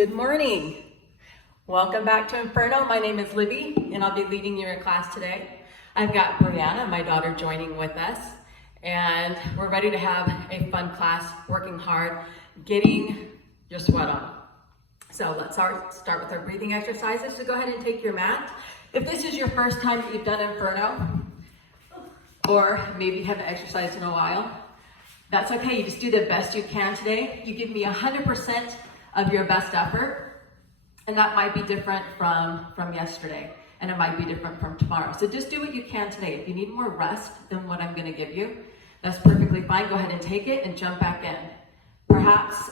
Good morning. Welcome back to Inferno. My name is Libby, and I'll be leading you in class today. I've got Brianna, my daughter, joining with us, and we're ready to have a fun class, working hard, getting your sweat on. So let's start with our breathing exercises. So go ahead and take your mat. If this is your first time that you've done Inferno, or maybe you haven't exercised in a while, that's okay. You just do the best you can today. You give me 100% of your best effort, and that might be different from yesterday, and it might be different from tomorrow. So just do what you can today. If you need more rest than what I'm gonna give you, that's perfectly fine. Go ahead and take it and jump back in. Perhaps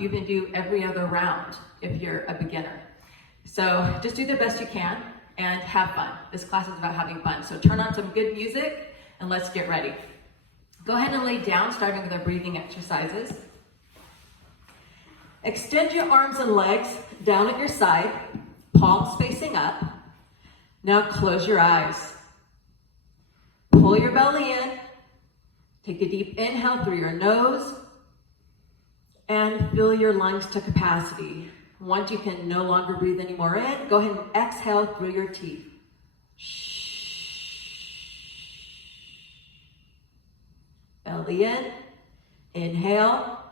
you can do every other round if you're a beginner. So just do the best you can and have fun. This class is about having fun. So turn on some good music and let's get ready. Go ahead and lay down, starting with our breathing exercises. Extend your arms and legs down at your side, palms facing up. Now close your eyes. Pull your belly in. Take a deep inhale through your nose and fill your lungs to capacity. Once you can no longer breathe anymore in, go ahead and exhale through your teeth. Belly in, inhale,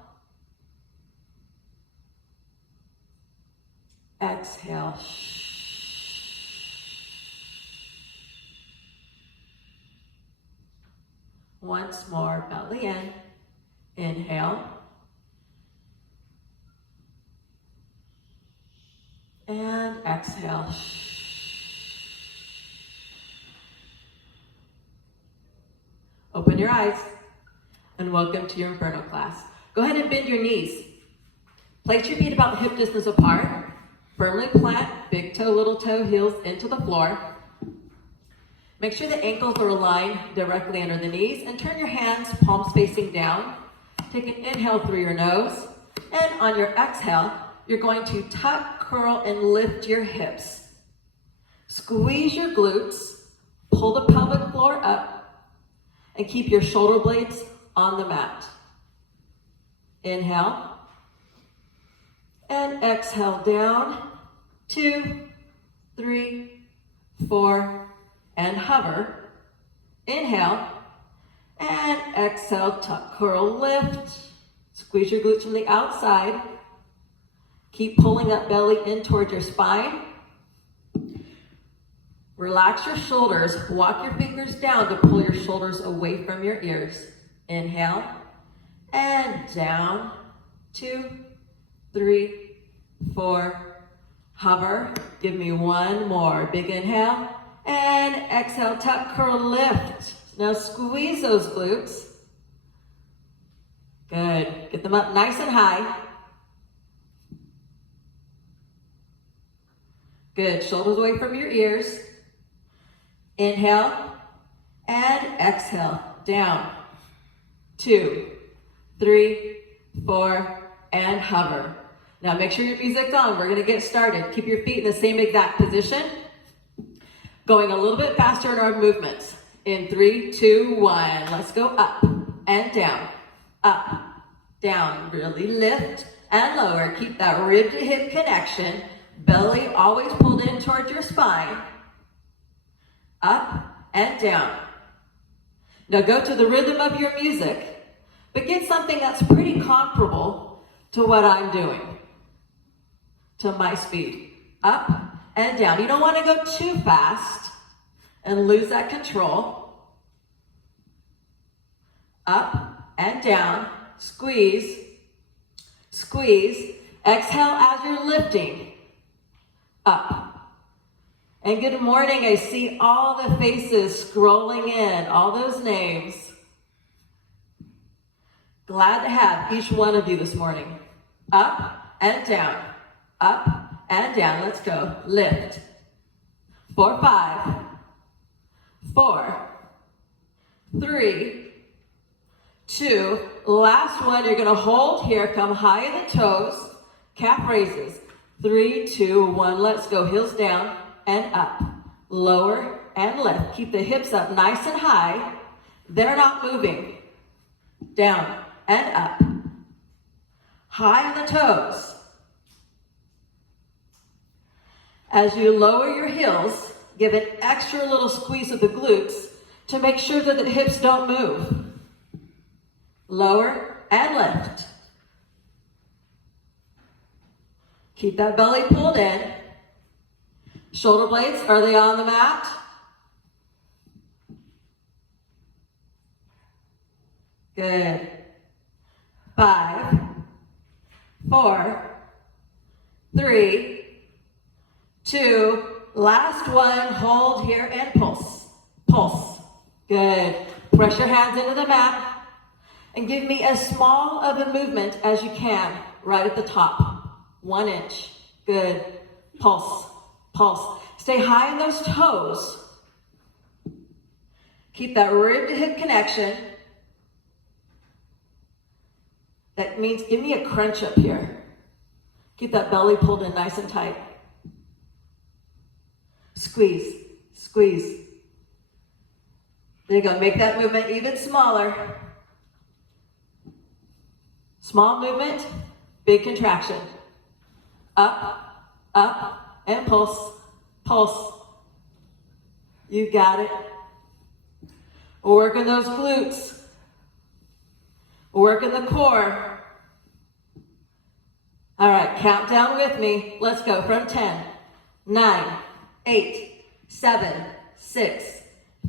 exhale. Once more, belly in, inhale, and exhale. Open your eyes. And welcome to your Inferno class. Go ahead and bend your knees. Place your feet about hip distance apart. Firmly plant, big toe, little toe, heels into the floor. Make sure the ankles are aligned directly under the knees, and turn your hands, palms facing down. Take an inhale through your nose, and on your exhale, you're going to tuck, curl, and lift your hips. Squeeze your glutes, pull the pelvic floor up, and keep your shoulder blades on the mat. Inhale and exhale down. 2, 3, 4, and hover. Inhale and exhale, tuck, curl, lift. Squeeze your glutes from the outside. Keep pulling that belly in towards your spine. Relax your shoulders. Walk your fingers down to pull your shoulders away from your ears. Inhale and down. 2, 3, 4. Hover. Give me one more. Big inhale and exhale. Tuck, curl, lift. Now squeeze those glutes. Good. Get them up nice and high. Good. Shoulders away from your ears. Inhale and exhale. Down. 2, 3, 4, and hover. Now make sure your music's on. We're going to get started. Keep your feet in the same exact position. Going a little bit faster in our movements. In 3, 2, 1. Let's go up and down. Up, down. Really lift and lower. Keep that rib to hip connection. Belly always pulled in towards your spine. Up and down. Now go to the rhythm of your music, but get something that's pretty comparable to what I'm doing, to my speed. Up and down. You don't want to go too fast and lose that control. Up and down. Squeeze, squeeze. Exhale as you're lifting. Up. And good morning. I see all the faces scrolling in, all those names. Glad to have each one of you this morning. Up and down. Up and down. Let's go. Lift. 4, 5, 4, 3, 2. Last one. You're going to hold here. Come high in the toes. Calf raises. 3, 2, 1. Let's go. Heels down and up. Lower and lift. Keep the hips up nice and high. They're not moving. Down and up. High on the toes. As you lower your heels, give an extra little squeeze of the glutes to make sure that the hips don't move. Lower and lift. Keep that belly pulled in. Shoulder blades, are they on the mat? Good. 5, 4, 3, 2, last one, hold here and pulse. Pulse. Good. Press your hands into the mat and give me as small of a movement as you can right at the top. 1 inch. Good. Pulse. Pulse. Stay high in those toes. Keep that rib to hip connection. That means give me a crunch up here. Keep that belly pulled in nice and tight. Squeeze, squeeze. There you go. Make that movement even smaller. Small movement, big contraction. Up, up, and pulse, pulse. You got it. Working those glutes. Working the core. All right, count down with me. Let's go from 10, 9, 8, 7, 6,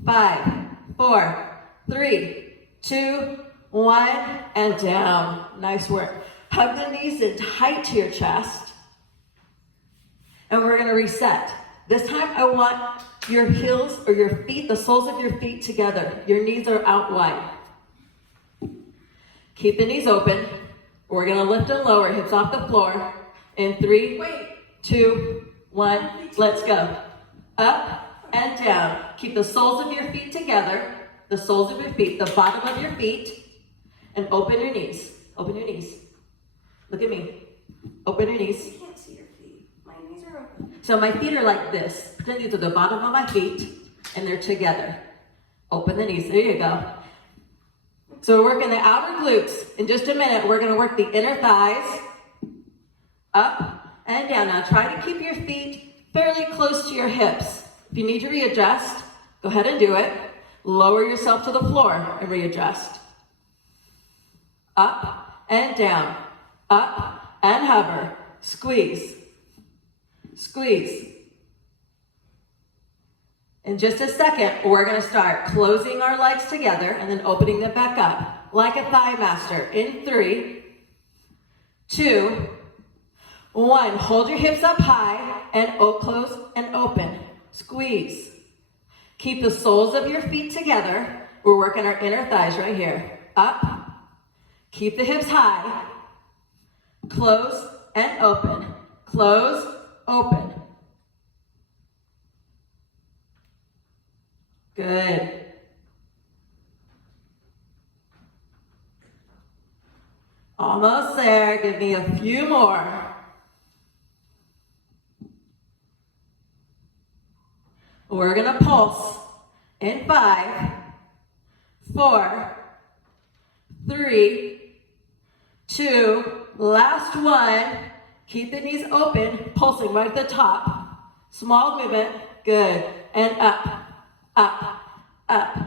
5, 4, 3, 2, 1, and down. Nice work. Hug the knees in tight to your chest. And we're gonna reset. This time I want your heels or your feet, the soles of your feet together. Your knees are out wide. Keep the knees open. We're gonna lift and lower, hips off the floor. In 3, 2, 1, let's go. Up and down. Keep the soles of your feet together. The soles of your feet, the bottom of your feet. And open your knees. Open your knees. Look at me. Open your knees. I can't see your feet. My knees are open. So my feet are like this. Pretend these are the bottom of my feet, and they're together. Open the knees. There you go. So we're working the outer glutes. In just a minute, we're going to work the inner thighs. Up and down. Now try to keep your feet fairly close to your hips. If you need to readjust, go ahead and do it. Lower yourself to the floor and readjust. Up and down. Up and hover. Squeeze. Squeeze. In just a second, we're going to start closing our legs together and then opening them back up like a thigh master. In 3, 2, 1. Hold your hips up high and close and open. Squeeze. Keep the soles of your feet together. We're working our inner thighs right here. Up. Keep the hips high. Close and open. Close, open. Good. Almost there. Give me a few more. We're going to pulse in 5, 4, 3, 2, last one. Keep the knees open, pulsing right at the top. Small movement. Good. And up. Up, up,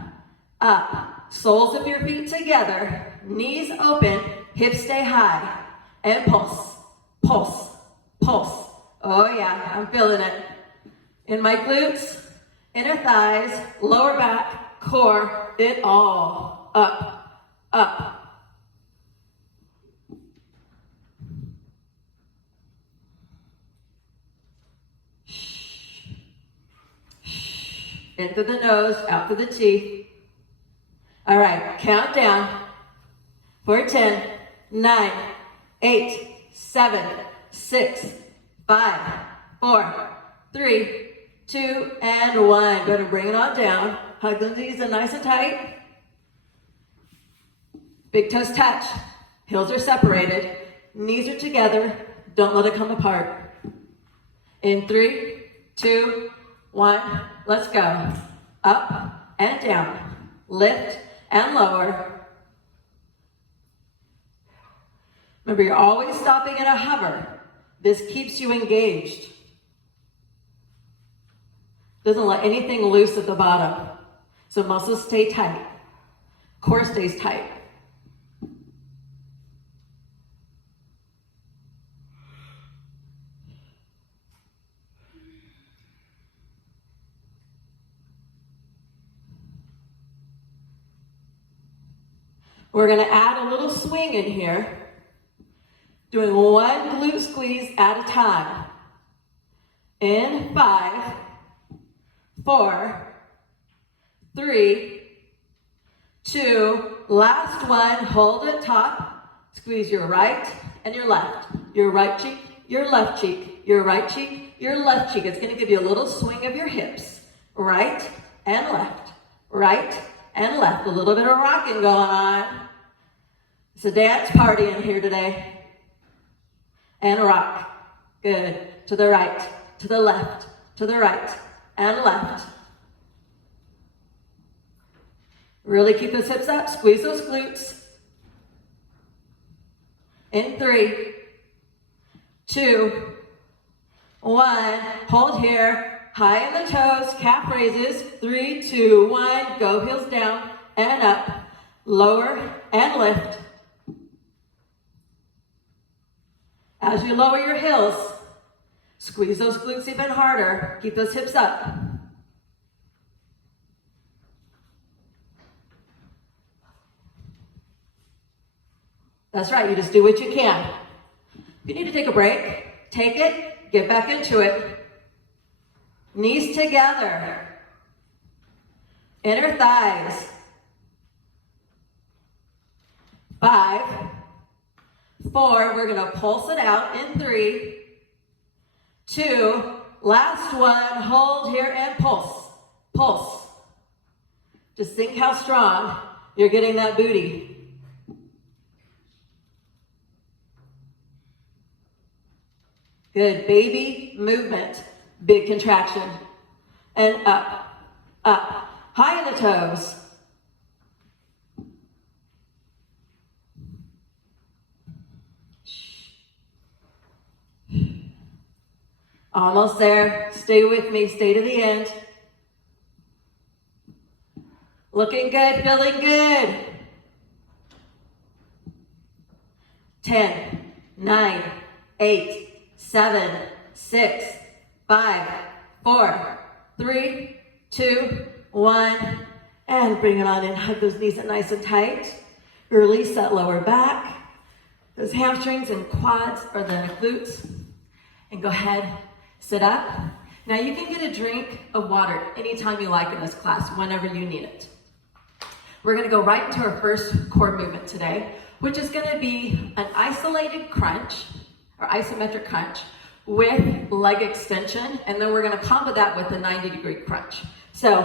up. Soles of your feet together. Knees open. Hips stay high. And pulse, pulse, pulse. Oh yeah, I'm feeling it. In my glutes, inner thighs, lower back, core, it all. Up, up. In through the nose, out through the teeth. All right, count down. For 10, 9, 8, 7, 6, 5, 4, 3, 2, and 1. Go to bring it on down. Hug the knees in nice and tight. Big toes touch. Heels are separated. Knees are together. Don't let it come apart. In 3, 2, 1. Let's go. Up and down. Lift and lower. Remember, you're always stopping in a hover. This keeps you engaged. Doesn't let anything loose at the bottom. So muscles stay tight. Core stays tight. We're going to add a little swing in here, doing one glute squeeze at a time. In 5, 4, 3, 2, last one, hold at top, squeeze your right and your left. Your right cheek, your left cheek, your right cheek, your left cheek. It's going to give you a little swing of your hips, right and left, right and left. A little bit of rocking going on. It's a dance party in here today. And rock. Good. To the right, to the left, to the right, and left. Really keep those hips up. Squeeze those glutes. In 3, 2, 1. Hold here. High in the toes. Calf raises. 3, 2, 1. Go heels down and up. Lower and lift. As you lower your heels, squeeze those glutes even harder. Keep those hips up. That's right, you just do what you can. If you need to take a break, take it, get back into it. Knees together. Inner thighs. 5, 4, we're going to pulse it out in 3, 2, last one, hold here and pulse, pulse. Just think how strong you're getting that booty. Good, baby movement, big contraction, and up, up, high in the toes. Almost there. Stay with me. Stay to the end. Looking good. Feeling good. 10, 9, 8, 7, 6, 5, 4, 3, 2, 1. And bring it on in. Hug those knees nice and tight. Release that lower back. Those hamstrings and quads or the glutes. And go ahead. Sit up. Now you can get a drink of water anytime you like in this class, whenever you need it. We're going to go right into our first core movement today, which is going to be an isolated crunch, or isometric crunch, with leg extension, and then we're going to combo that with a 90-degree crunch. So,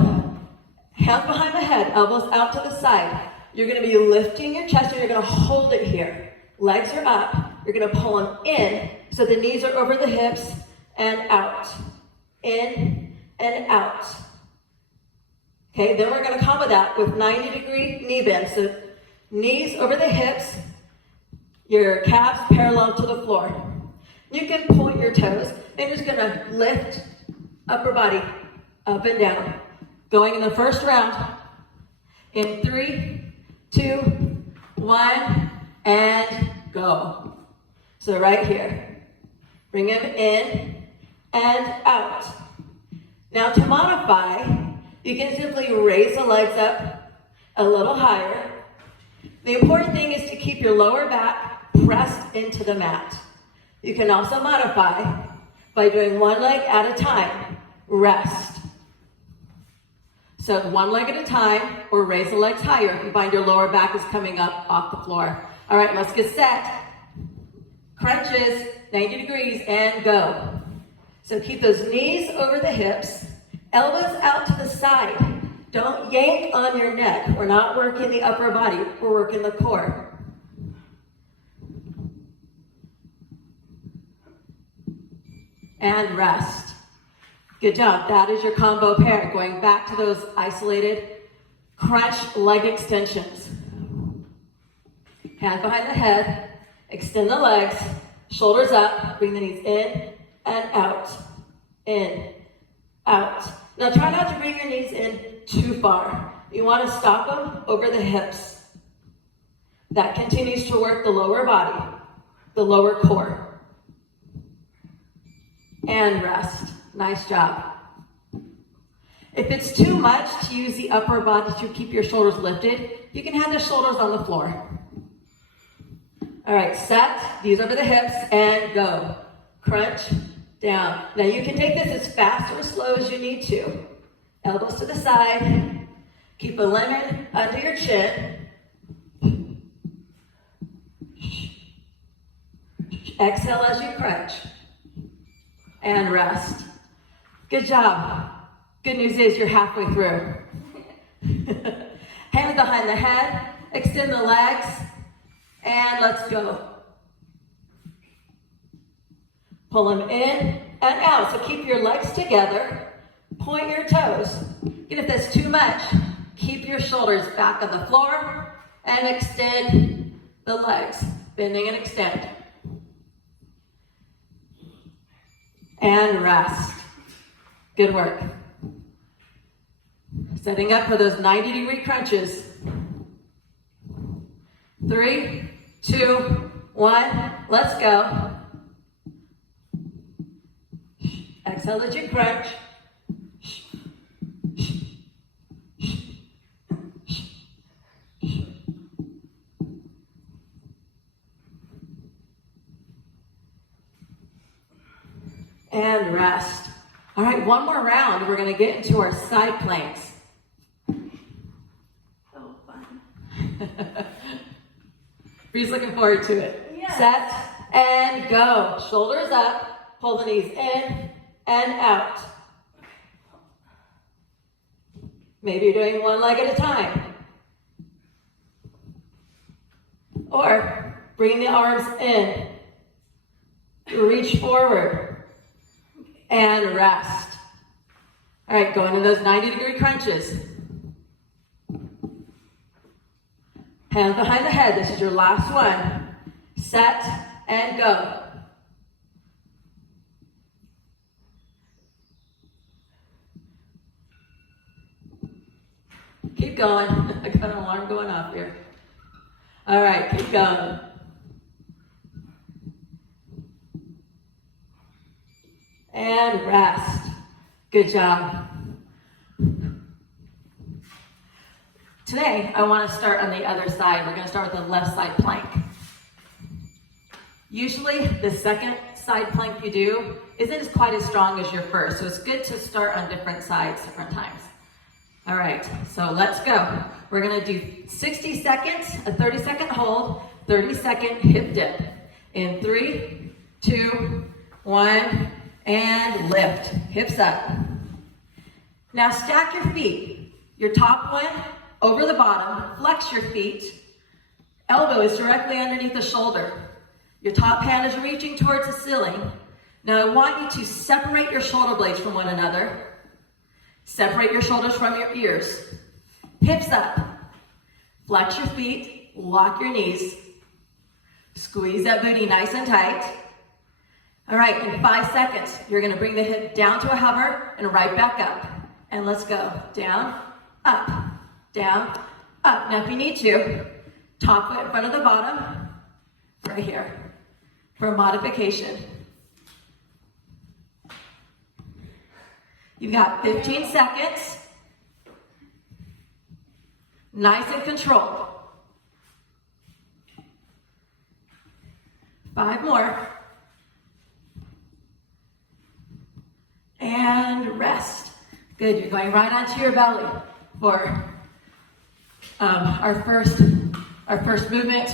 hands behind the head, elbows out to the side. You're going to be lifting your chest, and you're going to hold it here. Legs are up. You're going to pull them in, so the knees are over the hips, and out, in, and out. Okay, then we're going to combo that with 90-degree knee bend. So knees over the hips, your calves parallel to the floor. You can point your toes, and you're just going to lift upper body up and down. Going in the first round, in 3, 2, 1, and go. So right here, bring them in, and out. Now to modify, you can simply raise the legs up a little higher. The important thing is to keep your lower back pressed into the mat. You can also modify by doing one leg at a time. Rest. So one leg at a time, or raise the legs higher if you find your lower back is coming up off the floor. All right, let's get set. Crunches, 90 degrees, and go. So keep those knees over the hips, elbows out to the side. Don't yank on your neck. We're not working the upper body, we're working the core. And rest. Good job. That is your combo pair. Going back to those isolated crunch leg extensions. Hands behind the head. Extend the legs. Shoulders up. Bring the knees in and out. In, out. Now try not to bring your knees in too far. You want to stop them over the hips. That continues to work the lower body, the lower core. And rest. Nice job. If it's too much to use the upper body to keep your shoulders lifted, you can have the shoulders on the floor. All right, set, knees over the hips, and go. Crunch, down. Now you can take this as fast or as slow as you need to. Elbows to the side. Keep a lemon under your chin. Exhale as you crunch. And rest. Good job. Good news is you're halfway through. Hands behind the head. Extend the legs. And let's go. Pull them in and out. So keep your legs together. Point your toes. And if that's too much, keep your shoulders back on the floor and extend the legs. Bending and extend. And rest. Good work. Setting up for those 90-degree crunches. 3, 2, 1, let's go. Exhale as you crunch. And rest. All right, one more round. We're going to get into our side planks. So fun. Bree's looking forward to it. Yes. Set and go. Shoulders up. Pull the knees in and out. Maybe you're doing one leg at a time. Or bring the arms in. Reach forward. And rest. All right, go into those 90-degree crunches. Hands behind the head. This is your last one. Set and go. Keep going. I got an alarm going off here. All right, keep going. And rest. Good job. Today, I want to start on the other side. We're going to start with the left side plank. Usually, the second side plank you do isn't quite as strong as your first, so it's good to start on different sides, different times. All right, so let's go. We're going to do 60 seconds, a 30-second hold, 30-second hip dip. In 3, 2, 1, and lift. Hips up. Now stack your feet. Your top one over the bottom. Flex your feet. Elbow is directly underneath the shoulder. Your top hand is reaching towards the ceiling. Now I want you to separate your shoulder blades from one another. Separate your shoulders from your ears. Hips up. Flex your feet. Lock your knees. Squeeze that booty nice and tight. All right, in 5 seconds, you're going to bring the hip down to a hover and right back up. And let's go. Down, up, down, up. Now if you need to, top foot in front of the bottom, right here, for a modification. You've got 15 seconds. Nice and controlled. 5 more. And rest. Good, you're going right onto your belly for our first movement.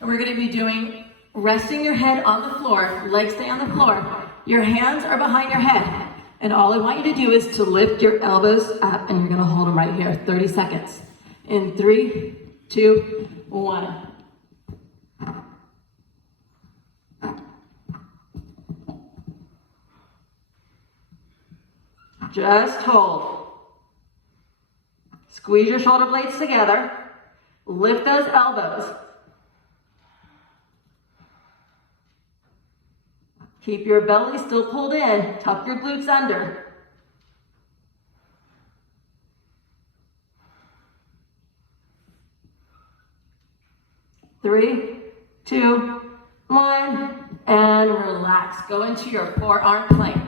And we're gonna be doing resting your head on the floor, legs stay on the floor. Your hands are behind your head. And all I want you to do is to lift your elbows up and you're gonna hold them right here, 30 seconds. In 3, 2, 1. Just hold. Squeeze your shoulder blades together. Lift those elbows. Keep your belly still pulled in. Tuck your glutes under. 3, 2, 1, and relax. Go into your forearm plank.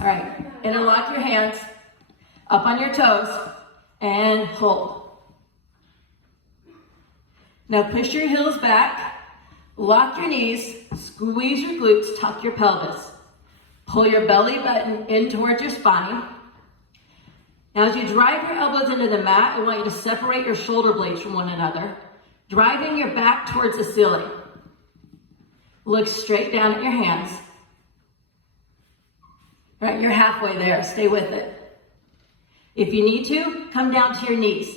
All right, interlock your hands up on your toes and hold. Now push your heels back, lock your knees, squeeze your glutes, tuck your pelvis. Pull your belly button in towards your spine. Now as you drive your elbows into the mat, I want you to separate your shoulder blades from one another, driving your back towards the ceiling. Look straight down at your hands. All right, you're halfway there, stay with it. If you need to, come down to your knees.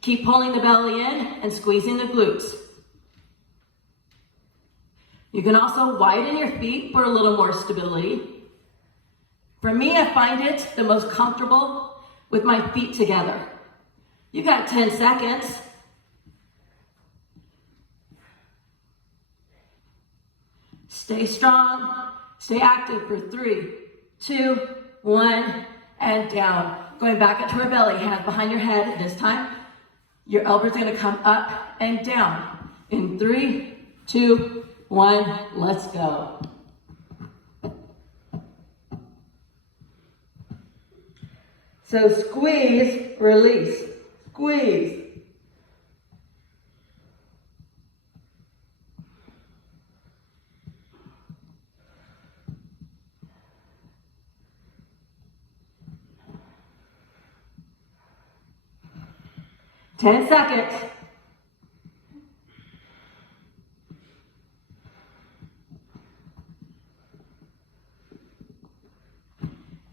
Keep pulling the belly in and squeezing the glutes. You can also widen your feet for a little more stability. For me, I find it the most comfortable with my feet together. You got 10 seconds. Stay strong, stay active for 3, 2, 1, and down. Going back into our belly, hands behind your head. This time, your elbows are gonna come up and down. In 3, 2, 1, let's go. So squeeze, release, squeeze. Ten seconds.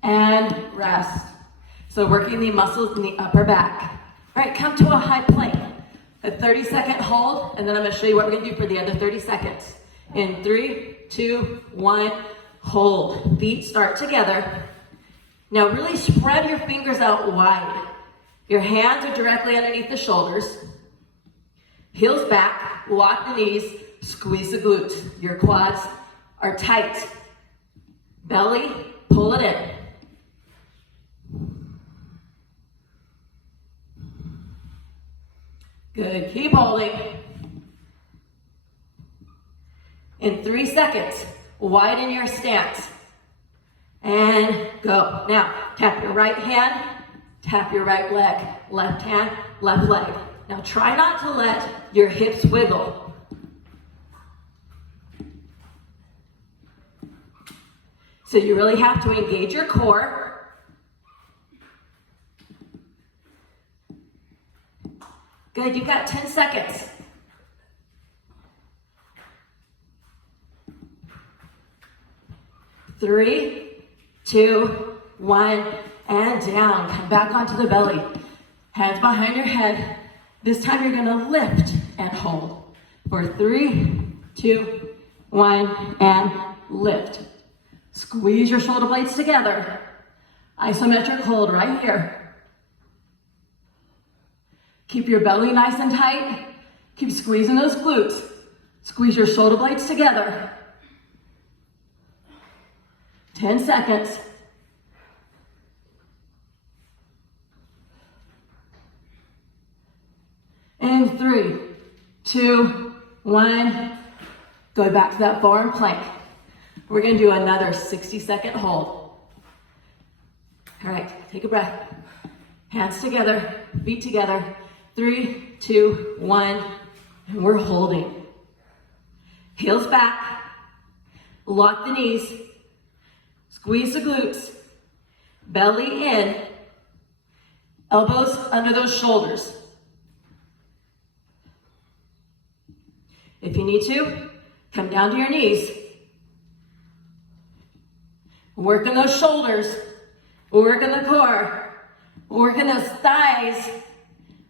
And rest. So working the muscles in the upper back. All right, come to a high plank. A 30-second hold, and then I'm gonna show you what we're gonna do for the other 30 seconds. In 3, 2, 1, hold. Feet start together. Now really spread your fingers out wide. Your hands are directly underneath the shoulders. Heels back, lock the knees, squeeze the glutes. Your quads are tight. Belly, pull it in. Good, keep holding. In 3 seconds, widen your stance. And go. Now, tap your right hand, tap your right leg. Left hand, left leg. Now try not to let your hips wiggle. So you really have to engage your core. Good, you've got 10 seconds. Three, 2, 1, and down. Come back onto the belly. Hands behind your head. This time you're gonna lift and hold. For 3, 2, 1, and lift. Squeeze your shoulder blades together. Isometric hold right here. Keep your belly nice and tight. Keep squeezing those glutes. Squeeze your shoulder blades together. 10 seconds. And 3, 2, 1. Go back to that forearm plank. We're gonna do another 60-second hold. All right, take a breath. Hands together, feet together. 3, 2, 1, and we're holding. Heels back, lock the knees, squeeze the glutes, belly in, elbows under those shoulders. If you need to, come down to your knees. Work on those shoulders, work on the core, work on those thighs.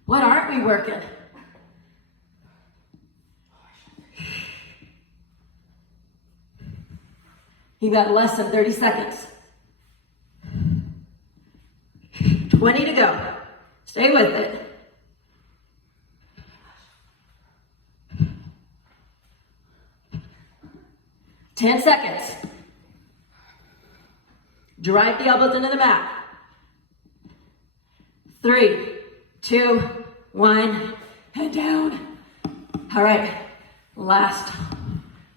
What aren't we working? You got less than 30 seconds. 20 to go. Stay with it. Ten seconds. Drive the elbows into the mat. 3, 2, 1, and down. All right, Last,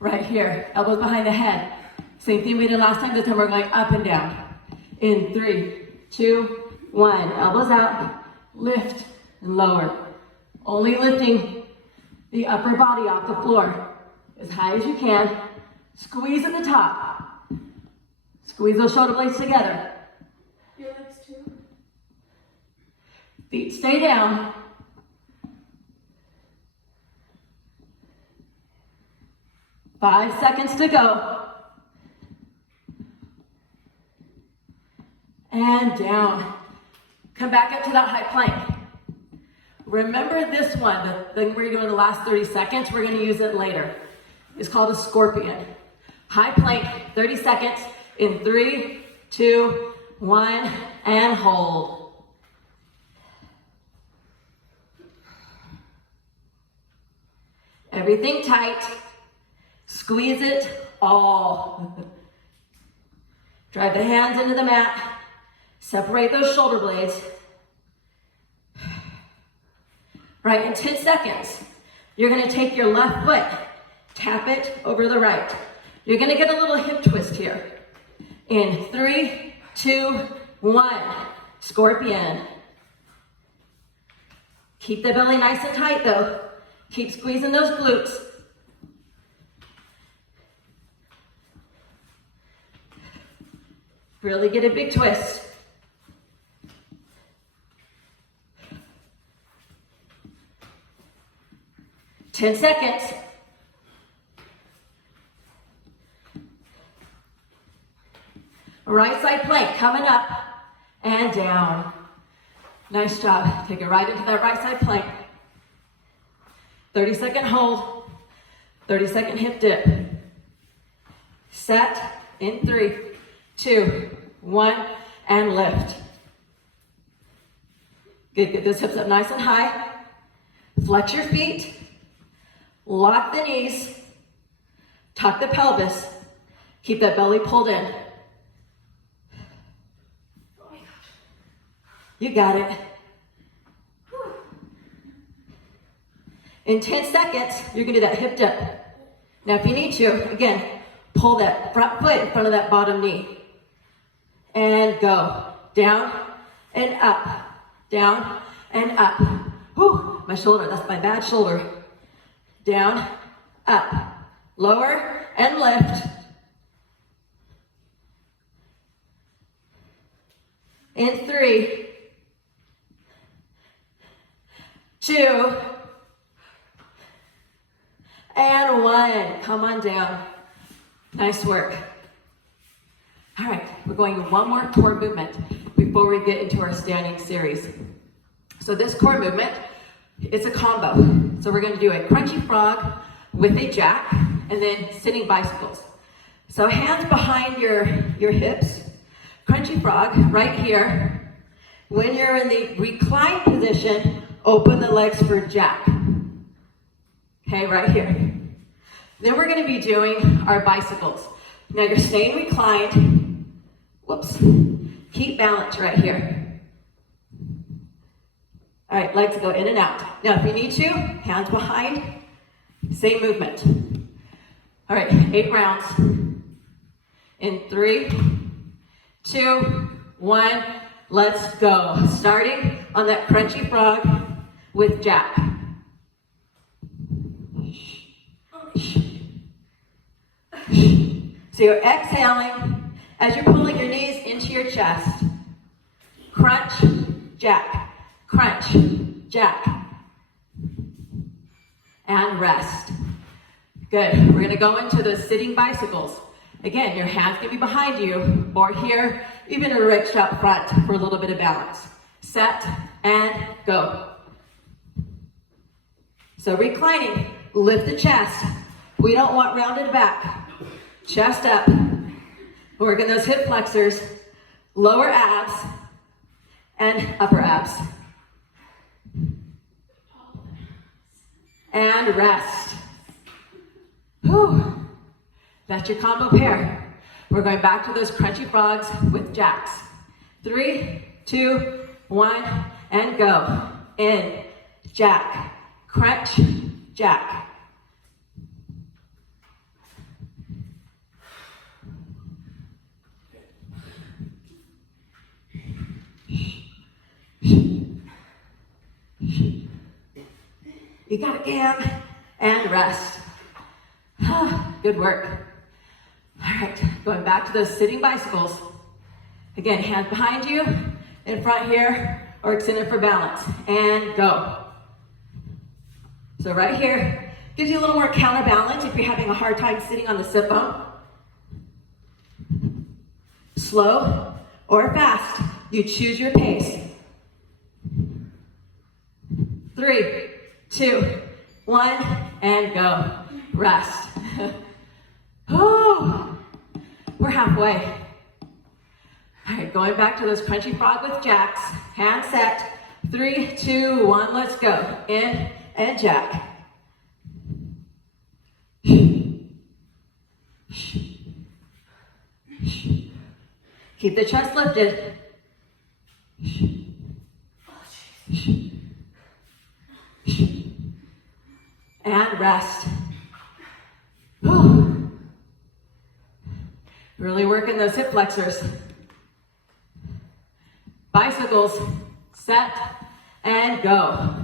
right here, elbows behind the head. Same thing we did last time, this time we're going up and down. In 3, 2, 1, elbows out, lift and lower. Only lifting the upper body off the floor as high as you can. Squeeze at the top. Squeeze those shoulder blades together. Your legs too. Feet stay down. Five seconds to go. And down. Come back up to that high plank. Remember this one, the thing we're doing the last 30 seconds, we're gonna use it later. It's called a scorpion. High plank, 30 seconds, in 3, 2, 1, and hold. Everything tight. Squeeze it all. Drive the hands into the mat. Separate those shoulder blades. Right, in 10 seconds, you're gonna take your left foot, tap it over the right. You're gonna get a little hip twist here. In 3, 2, 1, scorpion. Keep the belly nice and tight though. Keep squeezing those glutes. Really get a big twist. Ten seconds. Right side plank coming up and down. Nice job. Take it right into that right side plank. 30-second hold. 30-second hip dip. Set in 3, 2, 1, and lift. Good, get those hips up nice and high. Flex your feet. Lock the knees. Tuck the pelvis. Keep that belly pulled in. You got it. In 10 seconds, you're gonna do that hip dip. Now if you need to, again, pull that front foot in front of that bottom knee. And go. Down and up. Down and up. Whew, my shoulder, that's my bad shoulder. Down, up. Lower and lift. In 3, 2, and 1. Come on down. Nice work. All right, we're going one more core movement before we get into our standing series. So this core movement, it's a combo. So we're gonna do a crunchy frog with a jack and then sitting bicycles. So hands behind your hips, crunchy frog right here. When you're in the reclined position, open the legs for jack. Okay, right here. Then we're gonna be doing our bicycles. Now you're staying reclined. Whoops. Keep balance right here. All right, legs go in and out. Now if you need to, hands behind, same movement. All right, 8 rounds. In 3, 2, 1, let's go. Starting on that crunchy frog with jack. So you're exhaling as you're pulling your knees into your chest. Crunch, jack, crunch, jack. And rest. Good, we're gonna go into the sitting bicycles. Again, your hands can be behind you or here, even a reach out front for a little bit of balance. Set and go. So reclining, lift the chest. We don't want rounded back. Chest up. Work on those hip flexors, lower abs, and upper abs. And rest. Whew. That's your combo pair. We're going back to those crunchy frogs with jacks. 3, 2, 1, and go. In, jack, crunch, jack. You got it, Cam. And rest. Good work. All right, going back to those sitting bicycles. Again, hands behind you, in front here, or extended for balance. And go. So right here, gives you a little more counterbalance if you're having a hard time sitting on the sit bone. Slow or fast, you choose your pace. 3, 2, 1, and go. Rest. Oh, we're halfway. All right, going back to those crunchy frog with jacks. Hand set. 3, 2, 1, let's go. In and jack. Keep the chest lifted. And rest. Really working those hip flexors. Bicycles, set, and go.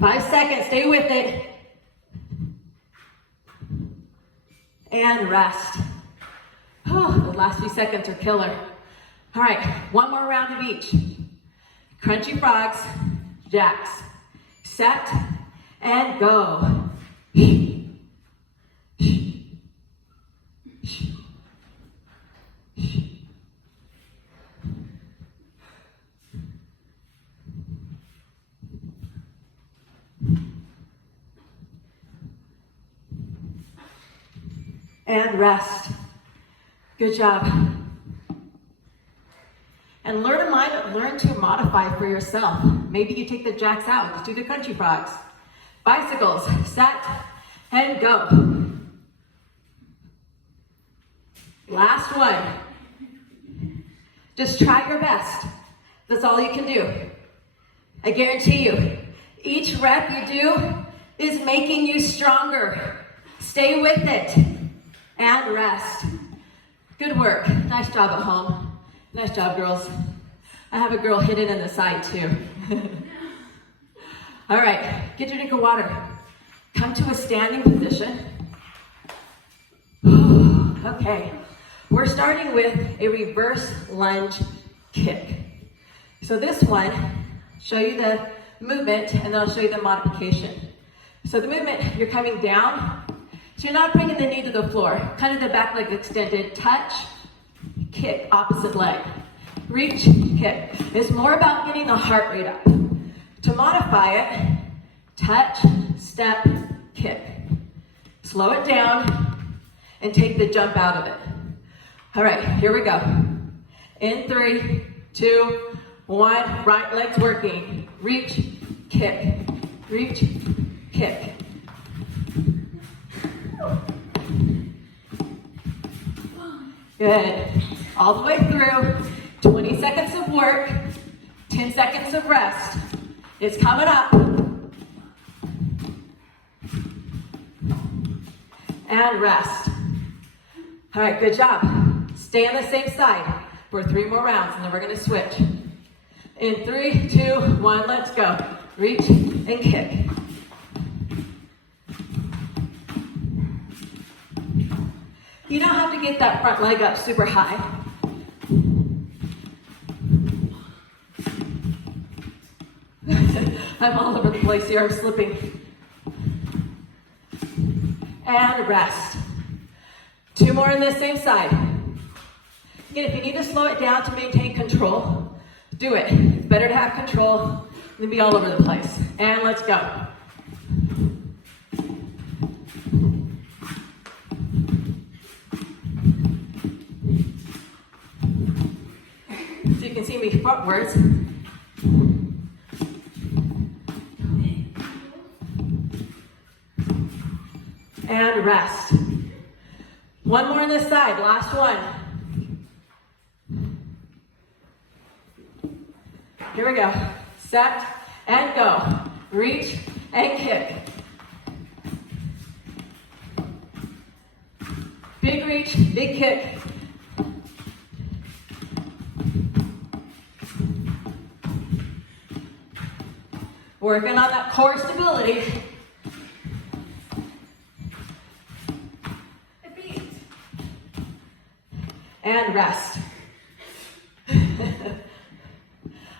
Five seconds, stay with it. And rest. The last few seconds are killer. All right, one more round of each. Crunchy frogs, jacks. Set, and go. And rest. Good job. And learn to modify for yourself. Maybe you take the jacks out, just do the crunchy frogs. Bicycles, set, and go. Last one. Just try your best. That's all you can do. I guarantee you, each rep you do is making you stronger. Stay with it. And rest. Good work. Nice job at home. Nice job, girls. I have a girl hidden in the side too. All right, get your drink of water. Come to a standing position. Okay, we're starting with a reverse lunge kick. So this one, show you the movement and then I'll show you the modification. So the movement, you're coming down. So you're not bringing the knee to the floor. Kind of the back leg extended. Touch, kick, opposite leg. Reach, kick. It's more about getting the heart rate up. To modify it, touch, step, kick. Slow it down and take the jump out of it. All right, here we go. In 3, 2, 1, right leg's working. Reach, kick, reach, kick. Good. All the way through. 20 seconds of work. 10 seconds of rest. It's coming up. And rest. All right, good job. Stay on the same side for 3 more rounds, and then we're going to switch. In 3, 2, 1, let's go. Reach and kick. You don't have to get that front leg up super high. I'm all over the place here, I'm slipping. And rest. 2 more on this same side. Again, if you need to slow it down to maintain control, do it. It's better to have control than be all over the place. And let's go. So you can see me frontwards. And rest. 1 more on this side, last one. Here we go. Set and go. Reach and kick. Big reach, big kick. Working on that core stability. And rest.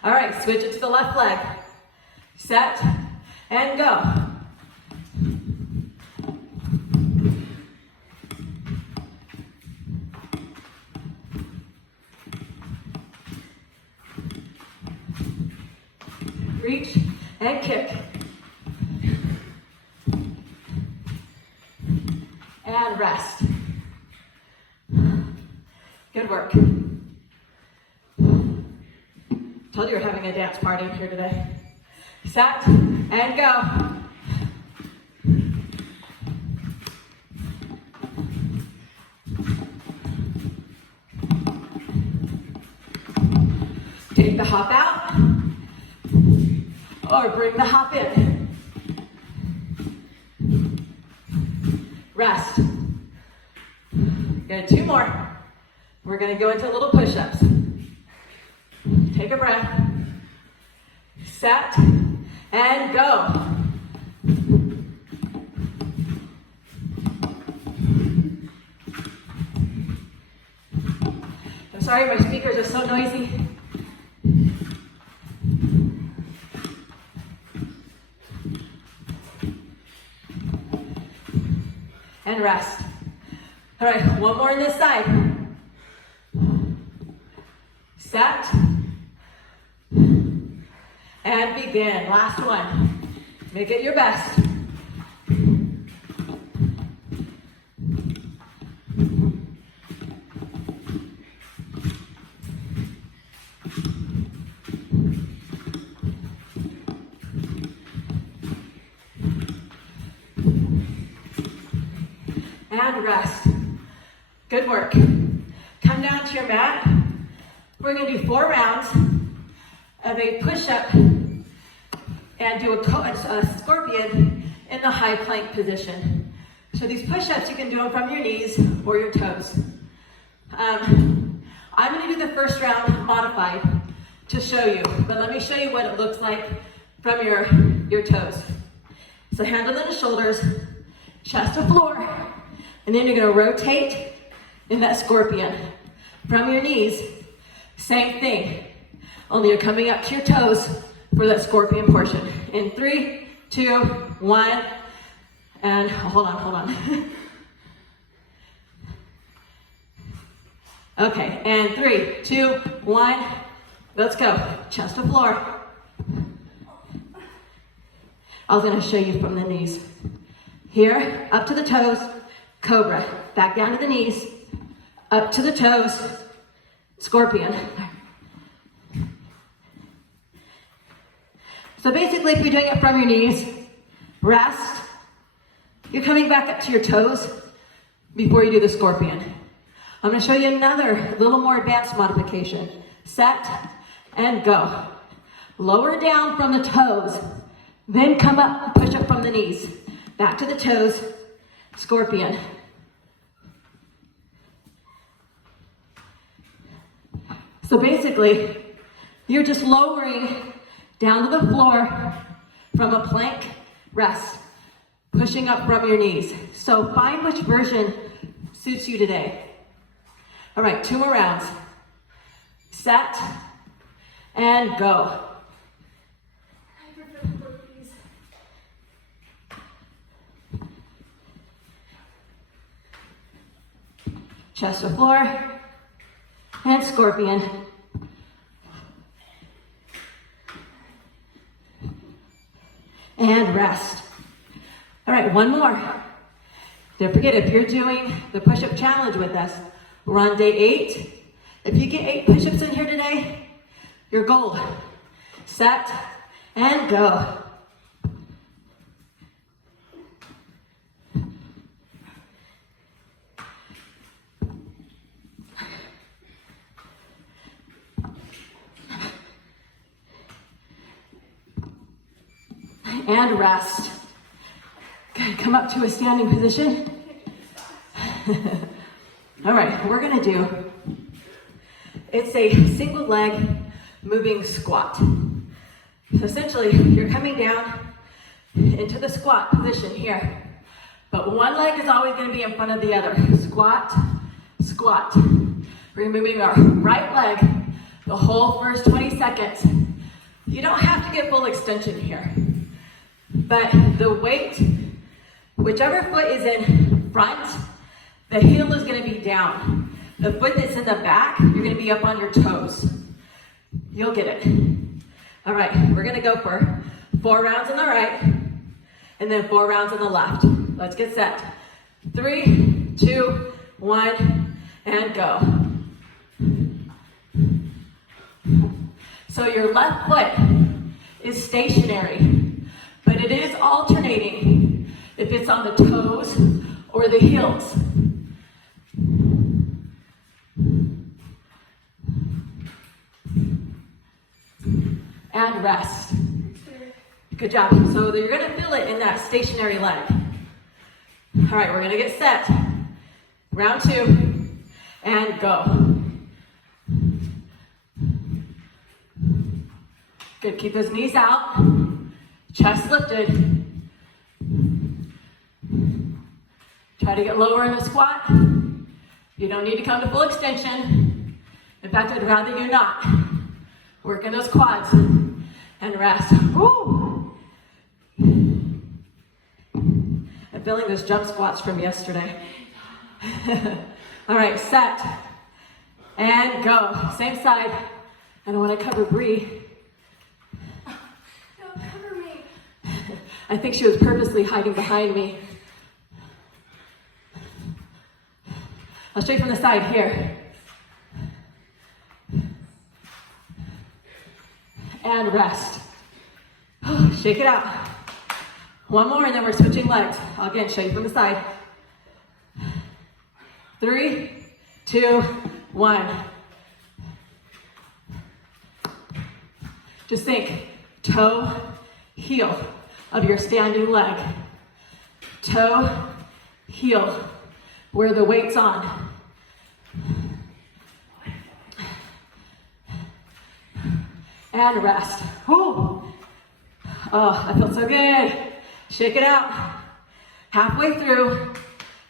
All right, switch it to the left leg. Set and go. Reach and kick. And rest. Good work. Told you we're having a dance party in here today. Set and go. Take the hop out, or bring the hop in. Rest. Good, 2 more. We're gonna go into little push-ups. Take a breath. Set and go. I'm sorry, my speakers are so noisy. And rest. All right, one more on this side. Set. And begin. Last one. Make it your best. And rest. Good work. Come down to your mat. We're going to do 4 rounds of a push-up and do a scorpion in the high plank position. So these push-ups, you can do them from your knees or your toes. I'm going to do the first round modified to show you, but let me show you what it looks like from your toes. So hands on the shoulders, chest to floor, and then you're going to rotate in that scorpion. From your knees, same thing, only you're coming up to your toes for that scorpion portion. In 3, 2, 1, and hold on. Okay, and 3, 2, 1, let's go. Chest to floor. I was gonna show you from the knees. Here, up to the toes, cobra. Back down to the knees, up to the toes, scorpion. So basically, if you're doing it from your knees, rest. You're coming back up to your toes before you do the scorpion. I'm going to show you another little more advanced modification. Set and go. Lower down from the toes, then come up and push up from the knees. Back to the toes, scorpion. So basically, you're just lowering down to the floor from a plank rest, pushing up from your knees. So find which version suits you today. All right, 2 more rounds. Set and go. Chest to floor and scorpion. And rest. All right, 1 more. Don't forget, if you're doing the push-up challenge with us, we're on day 8. If you get 8 push-ups in here today, you're gold. Set and go. And rest. Good. Come up to a standing position. All right, we're gonna do, it's a single leg moving squat. So essentially, you're coming down into the squat position here, but one leg is always gonna be in front of the other. Squat, squat. We're moving our right leg the whole first 20 seconds. You don't have to get full extension here, but the weight, whichever foot is in front, the heel is gonna be down. The foot that's in the back, you're gonna be up on your toes. You'll get it. All right, we're gonna go for 4 rounds on the right, and then 4 rounds on the left. Let's get set. 3, 2, 1, and go. So your left foot is stationary, but it is alternating if it's on the toes or the heels. And rest. Good job. So you're gonna feel it in that stationary leg. All right, we're gonna get set. Round 2, and go. Good, keep those knees out, chest lifted. Try to get lower in the squat. You don't need to come to full extension. In fact, I'd rather you not. Working those quads and rest. Woo! I'm feeling those jump squats from yesterday. All right, set and go. Same side. And I want to cover Bree. No, cover me. I think she was purposely hiding behind me. I'll straight from the side here. And rest. Shake it out. One more and then we're switching legs. I'll again show you from the side. 3, 2, 1. Just think, toe, heel of your standing leg. Toe, heel, where the weight's on. And rest. Whew. Oh, that feels so good. Shake it out. Halfway through,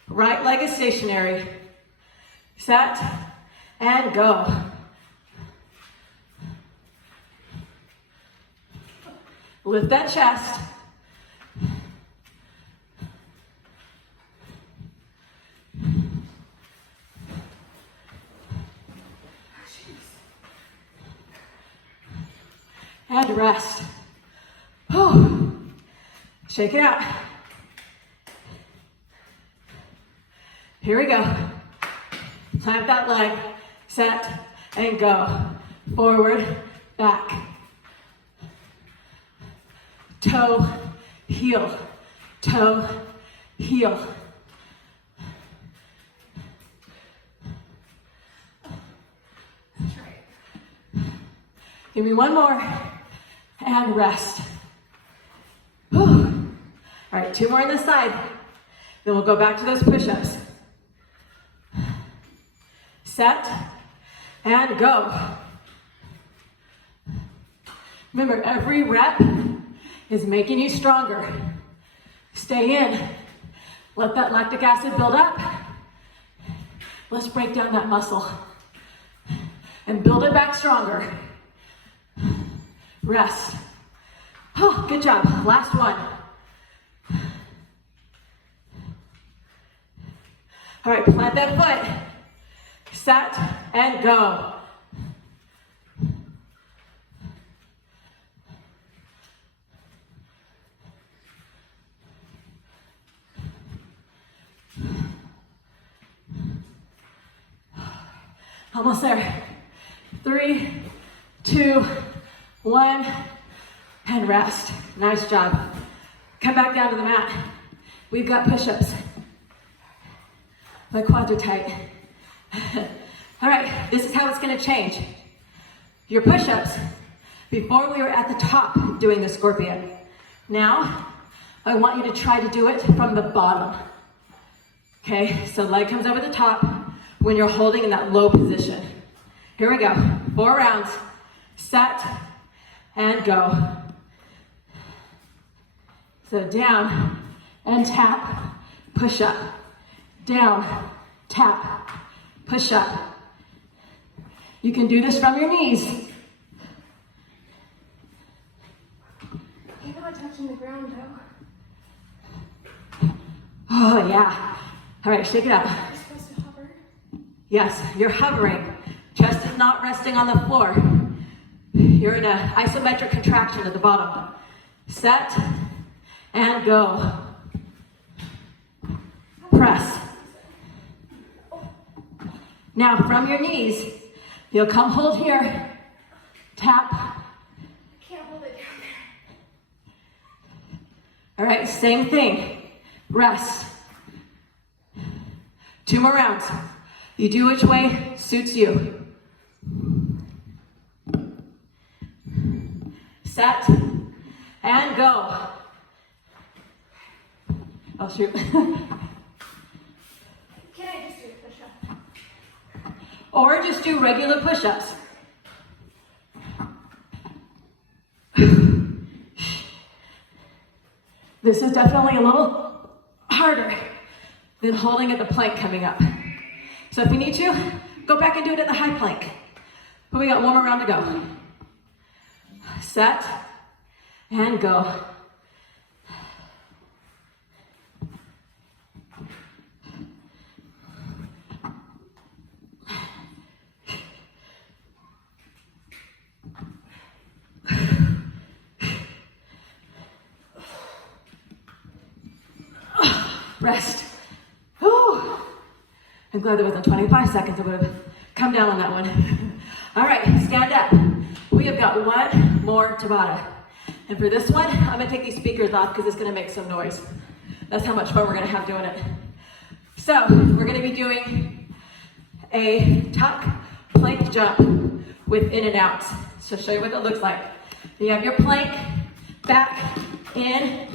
right leg is stationary. Set and go. Lift that chest. And rest. Oh, shake it out. Here we go. Plant that leg, set, and go. Forward, back. Toe, heel, toe, heel. Give me one more. And rest. Whew. All right, 2 more on this side. Then we'll go back to those push-ups. Set and go. Remember, every rep is making you stronger. Stay in. Let that lactic acid build up. Let's break down that muscle and build it back stronger. Rest. Oh, good job. Last one. All right, plant that foot. Set and go. Almost there. 3, 2, 1, and rest. Nice job. Come back down to the mat. We've got push-ups. My quads are tight. All right, this is how it's gonna change. Your push-ups, before we were at the top doing the scorpion. Now, I want you to try to do it from the bottom. Okay, so leg comes over the top, when you're holding in that low position. Here we go. 4 rounds. Set and go. So down and tap, push up. Down, tap, push up. You can do this from your knees. You're not touching the ground though. Oh yeah. All right, shake it out. You're supposed to hover. Yes, you're hovering. Chest is not resting on the floor. You're in an isometric contraction at the bottom. Set and go. Press. Now from your knees, you'll come hold here. Tap. I can't hold it down there. All right, same thing. Rest. 2 more rounds. You do which way suits you. Set and go. Oh shoot. Can I just do a push-up? Or just do regular push-ups. This is definitely a little harder than holding at the plank coming up. So if you need to, go back and do it at the high plank. But we got 1 more round to go. Set and go. Rest. Whew. I'm glad there wasn't 25 seconds. I would have come down on that one. All right, stand up. We have got 1 more Tabata. And for this one, I'm gonna take these speakers off because it's gonna make some noise. That's how much fun we're gonna have doing it. So, we're gonna be doing a tuck plank jump with in and out. So show you what that looks like. You have your plank, back, in,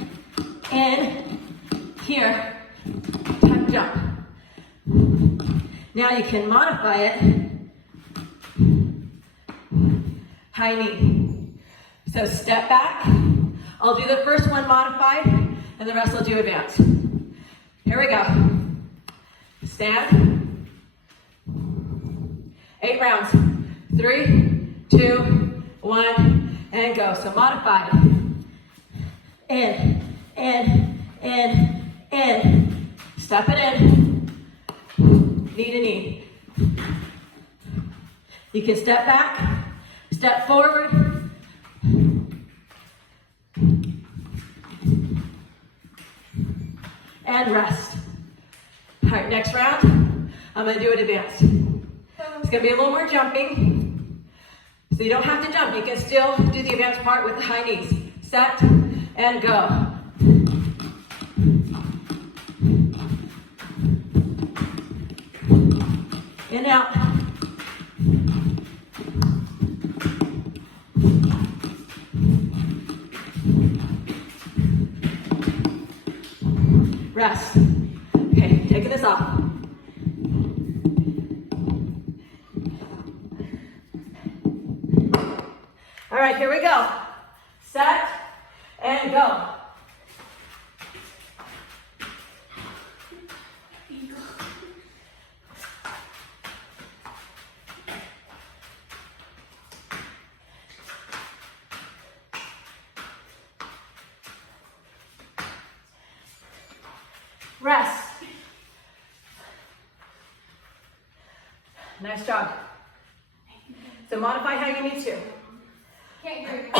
here, tuck jump. Now you can modify it, high knee. So step back, I'll do the first one modified, and the rest I'll do advanced. Here we go. Stand. 8 rounds. 3, 2, 1, and go. So modified. In. Step it in. Knee to knee. You can step back, step forward. And rest. All right, next round, I'm gonna do it advanced. It's gonna be a little more jumping. So you don't have to jump, you can still do the advanced part with the high knees. Set and go. In, out. Rest. Okay, taking this off. All right, here we go. Set and go. Rest. Nice job. So modify how you need to. Can't hear you.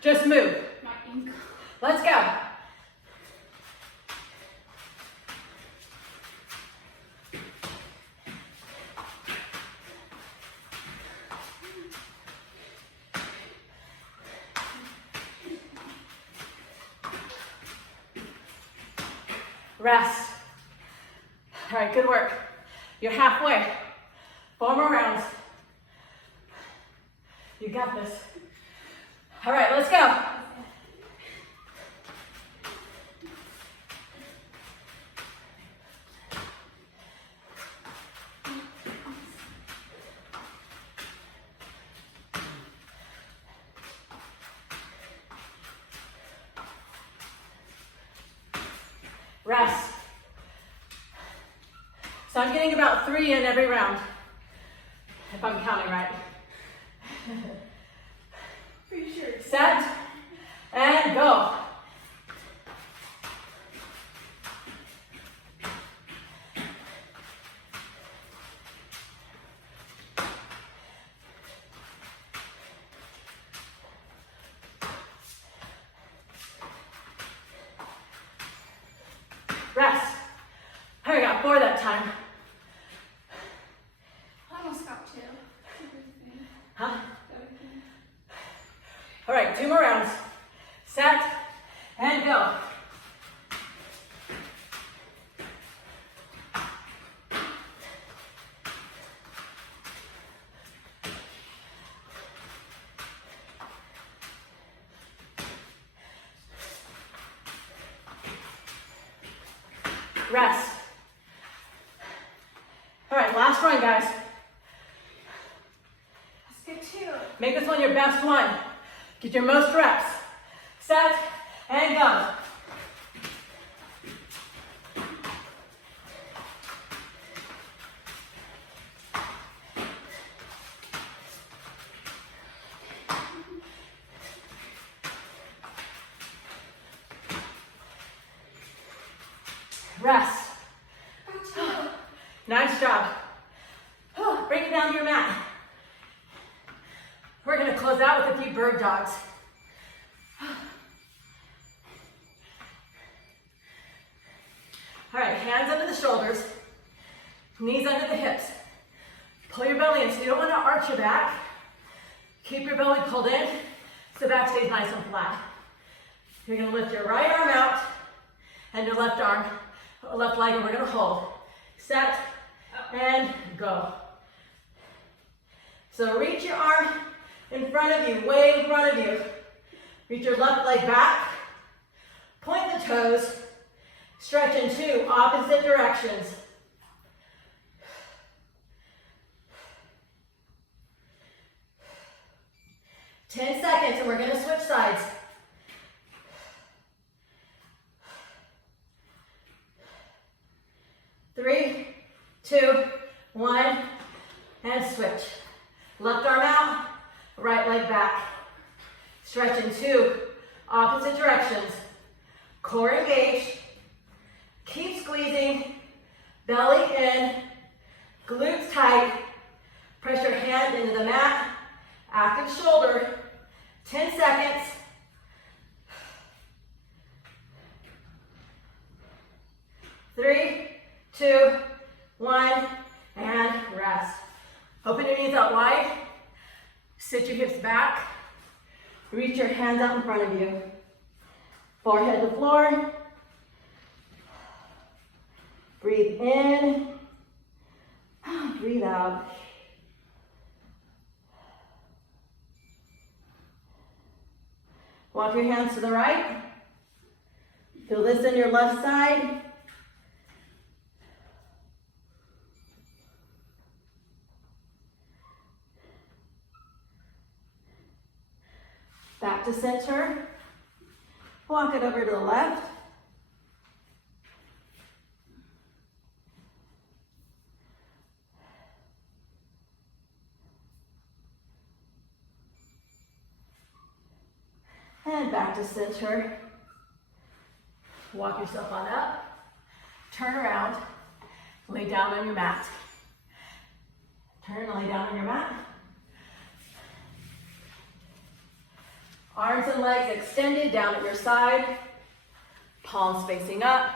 Just move. My ankle. Let's go. Rest. All right, good work. You're halfway. 4 more rounds. You got this. All right, let's go. Rest. So I'm getting about 3 in every round, if I'm counting right. Pretty sure. Set and go. Rest. I got 4 that time. I almost got 2. Huh? All right, 2 more rounds. Set and go. Rest. All right, last one, guys. Let's get 2. Make this one your best one. Get your most reps. Set and go. Rest. Nice job. Oh, bring it down to your mat. We're going to close out with a few bird dogs. All right, hands under the shoulders, knees under the hips. Pull your belly in, so you don't want to arch your back. Keep your belly pulled in so the back stays nice and flat. You're going to lift your right arm out and your left leg, and we're going to hold. Set and go. So reach your arm in front of you, way in front of you. Reach your left leg back. Point the toes. Stretch in 2 opposite directions. Ten seconds, and we're going to switch sides. Three, 2, 1, and switch. Left arm out, right leg back. Stretch in 2 opposite directions. Core engaged. Keep squeezing. Belly in. Glutes tight. Press your hand into the mat. Active shoulder. 10 seconds. Three, 2, 1, and rest. Open your knees out wide. Sit your hips back. Reach your hands out in front of you. Forehead to floor. Breathe in. Breathe out. Walk your hands to the right. Feel this in your left side. Back to center. Walk it over to the left. And back to center. Walk yourself on up. Turn around. Lay down on your mat. Turn and lay down on your mat. Arms and legs extended down at your side. Palms facing up.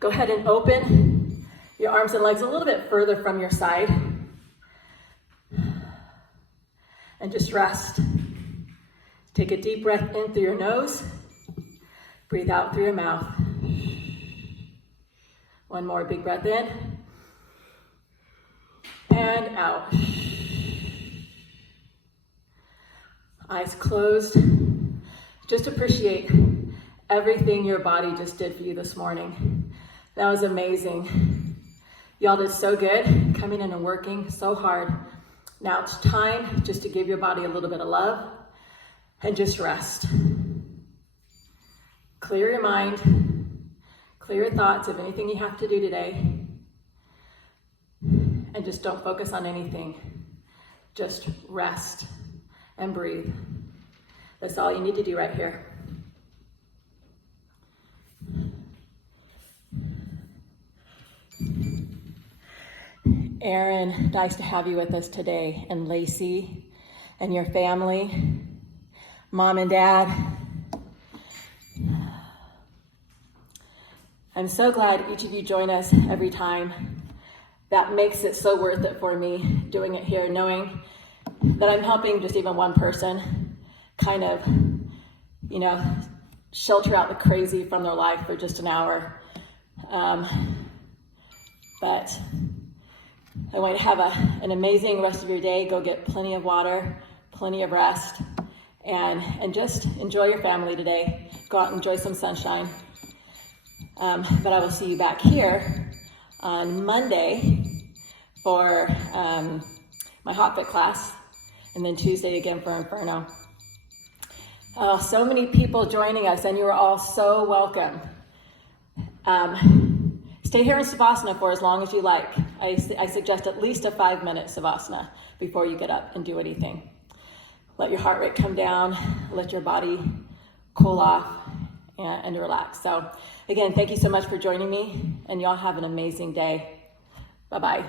Go ahead and open your arms and legs a little bit further from your side. And just rest. Take a deep breath in through your nose. Breathe out through your mouth. One more big breath in. And out. Eyes closed. Just appreciate everything your body just did for you this morning. That was amazing. Y'all did so good, coming in and working so hard. Now it's time just to give your body a little bit of love and just rest. Clear your mind, clear your thoughts of anything you have to do today, and just don't focus on anything. Just rest and breathe. That's all you need to do right here. Erin, nice to have you with us today, and Lacey and your family, Mom and Dad. I'm so glad each of you join us every time. That makes it so worth it for me doing it here, knowing that I'm helping just even one person kind of, shelter out the crazy from their life for just an hour. But I want you to have an amazing rest of your day. Go get plenty of water, plenty of rest, and just enjoy your family today. Go out and enjoy some sunshine. But I will see you back here on Monday for my HotFit class, and then Tuesday again for Inferno. Oh, so many people joining us, and you are all so welcome. Stay here in Savasana for as long as you like. I suggest at least a 5-minute Savasana before you get up and do anything. Let your heart rate come down, let your body cool off and relax. So again, thank you so much for joining me, and y'all have an amazing day. Bye-bye.